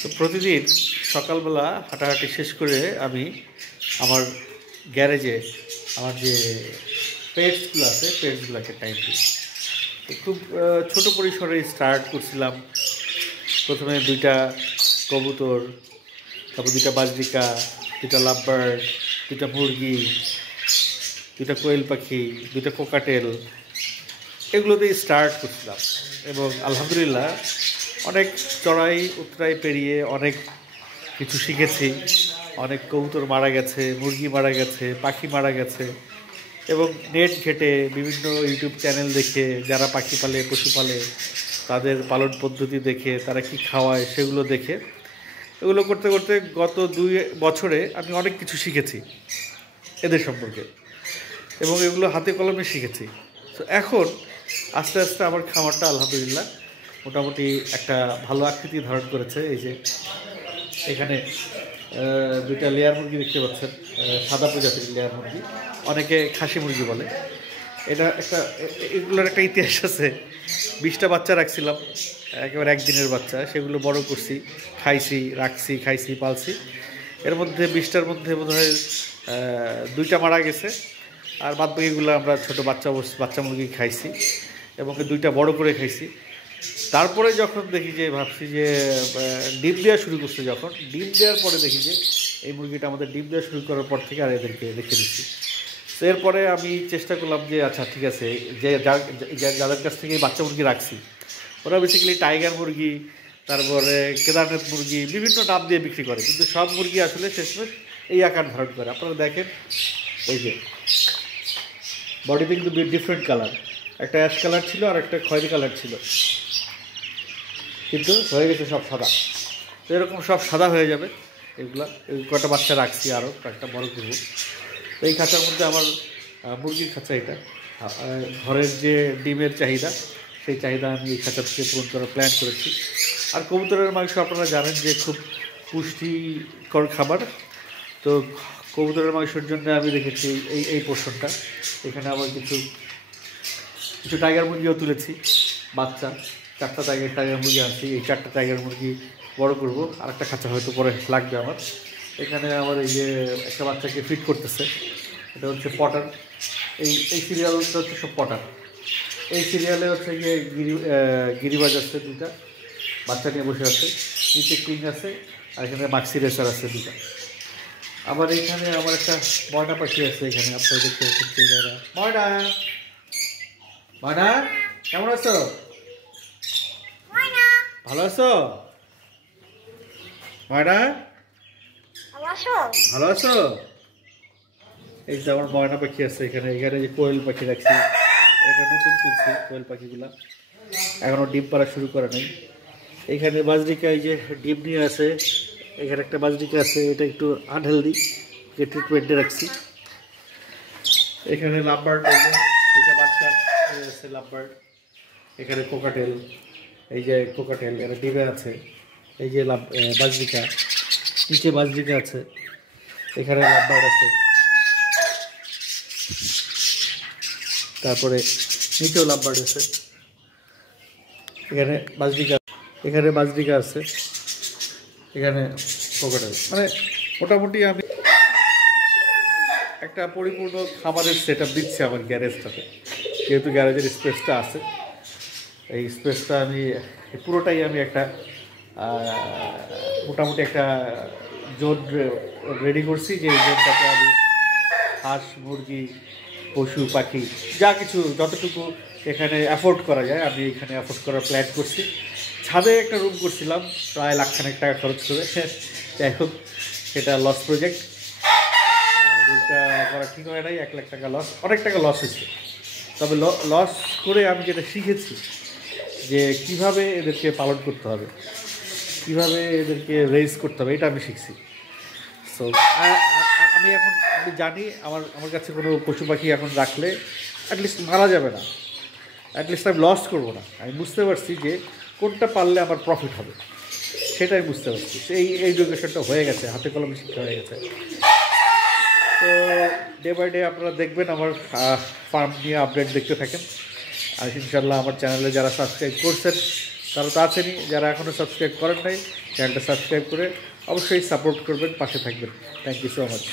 তো প্রতিদিন সকালবেলা হাঁটাহাঁটি শেষ করে আমি আমার গ্যারেজে আমার যে পেটসগুলো আছে পেটসগুলোকে টাইম দিই। তো খুব ছোট পরিসরে স্টার্ট করছিলাম। প্রথমে 2টা কবুতর, তারপর 2টা বাজরিকা, 2টা লাভবার্ড, 2টা মুরগি, 2টা কোয়েল পাখি, 2টা কোকাটেল, এগুলো দিয়ে স্টার্ট করছিলাম। এবং আলহামদুলিল্লাহ অনেক চড়াই উতরাই পেরিয়ে অনেক কিছু শিখেছি। অনেক কবুতর মারা গেছে, মুরগি মারা গেছে, পাখি মারা গেছে। এবং নেট ঘেটে বিভিন্ন ইউটিউব চ্যানেল দেখে যারা পাখি পালে পশু পালে তাদের পালন পদ্ধতি দেখে তারা কি খাওয়ায় সেগুলো দেখে এগুলো করতে করতে গত 2 বছরে আমি অনেক কিছু শিখেছি এদের সম্পর্কে, এবং এগুলো হাতে কলমে শিখেছি। তো এখন আস্তে আস্তে আমার খামারটা আলহামদুলিল্লাহ মোটামুটি একটা ভালো আকৃতি ধারণ করেছে। এই যে এখানে 2টা লেয়ার মুরগি দেখতে পাচ্ছেন, সাদা প্রজাতির লেয়ার মুরগি, অনেকে খাসি মুরগি বলে। এগুলোর একটা ইতিহাস আছে। 20টা বাচ্চা রাখছিলাম, একেবারে একদিনের বাচ্চা, সেগুলো বড় করছি, খাইছি, রাখছি, খাইছি, পালছি। এর মধ্যে 20টার মধ্যে বোধ হয় 2টা মারা গেছে, আর বাদ বাকিগুলো আমরা ছোটো বাচ্চা মুরগি খাইছি এবং 2টা বড় করে খাইছি। তারপরে যখন দেখি যে ভাবছি যে ডিম দেওয়া শুরু করছে, যখন ডিম দেওয়ার পরে দেখি যে এই মুরগিটা আমাদের ডিম দেওয়া শুরু করার পর থেকে আর এদেরকে রেখে দিচ্ছি। তো এরপরে আমি চেষ্টা করলাম যে আচ্ছা ঠিক আছে, যে যাদের কাছ থেকে বাচ্চা মুরগি রাখছি ওরা বেসিক্যালি টাইগার মুরগি, তারপরে কেদারনাথ মুরগি, বিভিন্ন নাম দিয়ে বিক্রি করে, কিন্তু সব মুরগি আসলে শেষমেশ এই আকার ধারণ করে। আপনারা দেখেন এই যে বডিতে কিন্তু ডিফারেন্ট কালার, একটা অ্যাশ কালার ছিল আর একটা খয়েরি কালার ছিল, কিন্তু হয়ে গেছে সব সাদা। তো এরকম সব সাদা হয়ে যাবে এগুলা। কটা বাচ্চা রাখছি, আরও কয়েকটা বড় করবো। তো এই খাঁচার মধ্যে আমার মুরগির খাঁচা, এটা ঘরের যে ডিমের চাহিদা সেই চাহিদা আমি এই খাঁচা থেকে পূরণ করার প্ল্যান করেছি। আর কবুতরের মাংস আপনারা জানেন যে খুব পুষ্টিকর খাবার। তো কবুতরের মাংসের জন্য আমি রেখেছি এই পোর্শনটা। এখানে আবার কিছু টাইগার মুরগিও তুলেছি বাচ্চা, 4টা টাইগার মুরগি আনছি। এই 4টা টাইগার মুরগি বড় করব, আর একটা খাঁচা হয়তো পরে লাগবে আমার। এখানে আমার এই যে একটা বাচ্চাকে ফিট করতেছে, এটা হচ্ছে পটার। এই সিরিয়ালটা হচ্ছে সব পটার। এই সিরিয়ালে হচ্ছে গিয়ে গিরিবাজ আছে, 2টা বাচ্চা নিয়ে বসে আছে, নিচে কিং আছে, আর এখানে মাক্সি রেসার আছে 2টা। আবার এখানে আমার একটা ময়না পাখি আছে, এখানে আপনারা দেখতে পাচ্ছেন। ময়না, ময়না কেমন আছো? ভালো আছো ময়না? ভালো আছো? এই যে আমার ময়না পাখি আছে এখানে। যে কোয়েল পাখি রাখছি, এটা নতুন তুলছি। কোয়েল পাখিগুলা এখনো ডিম পাড়া শুরু করে নাই। এইখানে বাজরিকা, এই যে ডিম নিয়ে আছে। এখানে একটা বাজরিকা আছে, এটা একটু আনহেলদি, ট্রিটমেন্টে রাখছি। এখানে লাভবার্ড, দুটা বাচ্চা আছে লাভবার্ড। এখানে কোকাটেল, এই যে কোকাটেল, এরা ডিমে আছে। এই যে বাজরিকা, নিচে বাজরিকা আছে, এখানে লাভবার্ড আছে। তারপরে নিচেও লাভবার্ড আছে। এখানে বাজরিকা আছে, এখানে কোকাটেল। মানে মোটামুটি আমি একটা পরিপূর্ণ খাবারের সেট আপ দিচ্ছি আমার গ্যারেজটাতে। যেহেতু গ্যারেজের স্পেসটা আছে, এই স্পেসটা আমি পুরোটাই আমি একটা মোটামুটি একটা জোন রেডি করছি, যে এই জোনটাতে আমি হাঁস, মুরগি, পশু পাখি যা কিছু যতটুকু এখানে অ্যাফোর্ড করা যায় আমি এখানে অ্যাফোর্ড করার প্ল্যান করছি। ছাদে একটা রুম করছিলাম প্রায় লাখখানেক টাকা খরচ করে, যাই হোক সেটা লস প্রজেক্ট। রুমটা করা ঠিক হয় নাই, 1 লাখ টাকা লস, অনেক টাকা লস হয়েছে। তবে লস করে আমি যেটা শিখেছি যে কিভাবে এদেরকে পালন করতে হবে, কিভাবে এদেরকে রেজ করতে হবে, এটা আমি শিখছি। সো আমি জানি আমার কাছে কোনো পশু পাখি এখন রাখলে অ্যাটলিস্ট মারা যাবে না, অ্যাটলিস্ট আমি লস করবো না। আমি বুঝতে পারছি যে কোনটা পারলে আমার প্রফিট হবে, সেটাই বুঝতে পারছি। এই এডুকেশনটা হয়ে গেছে, হাতে কলমে শিক্ষা হয়ে গেছে। তো ডে বাই ডে আপনারা দেখবেন আমার ফার্ম নিয়ে আপডেট দেখতে থাকেন। আর ইনশাল্লাহ আমার চ্যানেলে যারা সাবস্ক্রাইব করছেন তারা তো আছেনই, যারা এখনও সাবস্ক্রাইব করেন নাই চ্যানেলটা সাবস্ক্রাইব করে অবশ্যই সাপোর্ট করবেন, পাশে থাকবেন। Thank you so much.